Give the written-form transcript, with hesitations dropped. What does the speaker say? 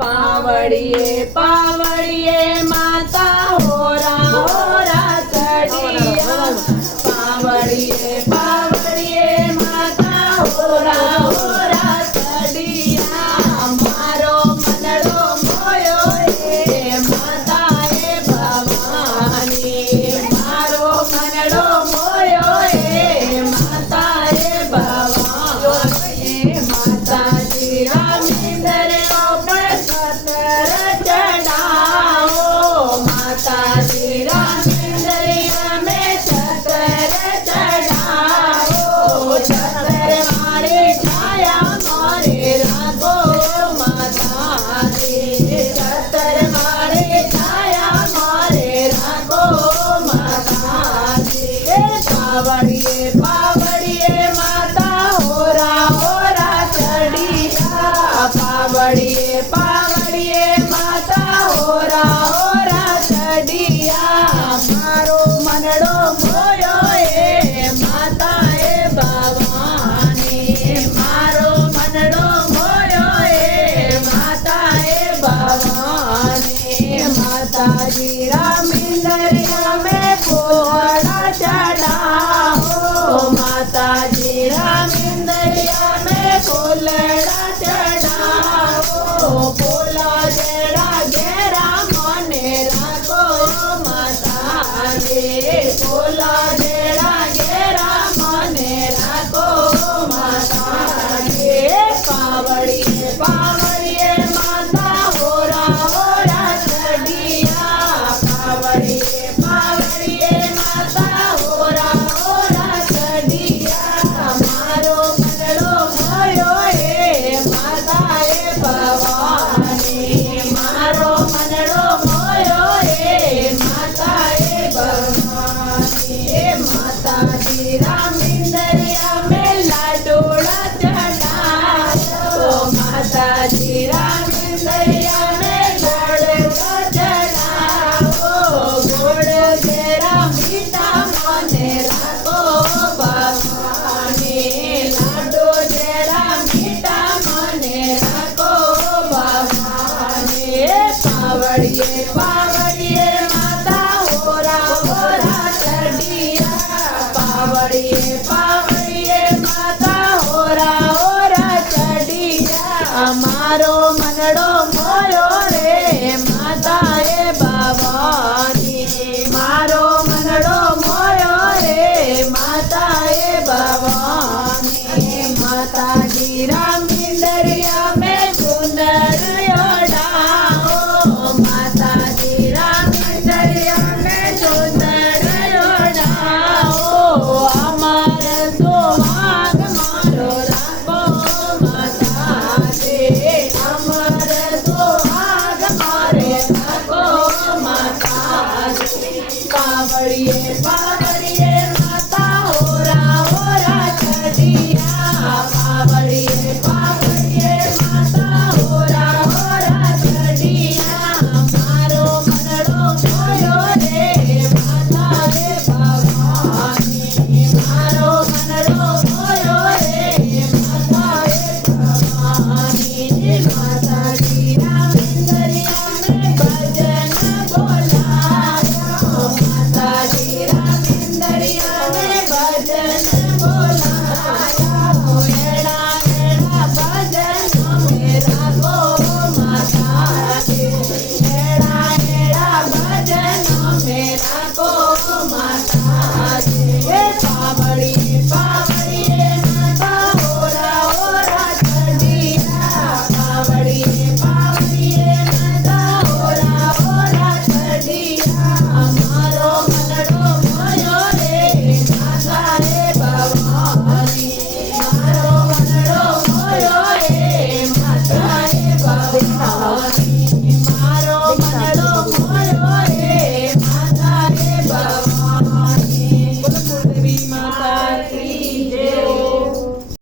पावड़िए पावड़िए माता होरा होरा चढ़िया पावड़िए पावड़िए माता होरा होरा चढ़िया मारो मनड़ो मोयो हे माता हे भवानी मारो मनड़ो मोयो हे माता हे भवानी माता जी रामिंदर माताजी रामिंदरिया में छतर चढ़ाओ छतर मारे छाया मारे रागो माताजी छतर मारे छाया मारे रागो माताजी पावड़िए पावड़िए माता होरा होरा चढ़िया पावड़िए पावड़िए माता होरा मारो मनड़ो मोयो हे माता हे भवानी मारो मनड़ो मोयो हे माता हे भवानी माता जी रामिंदरिया में कोड़ा चढ़ाओ माता जी रामिंदरिया में कोलड़ा चढ़ाओ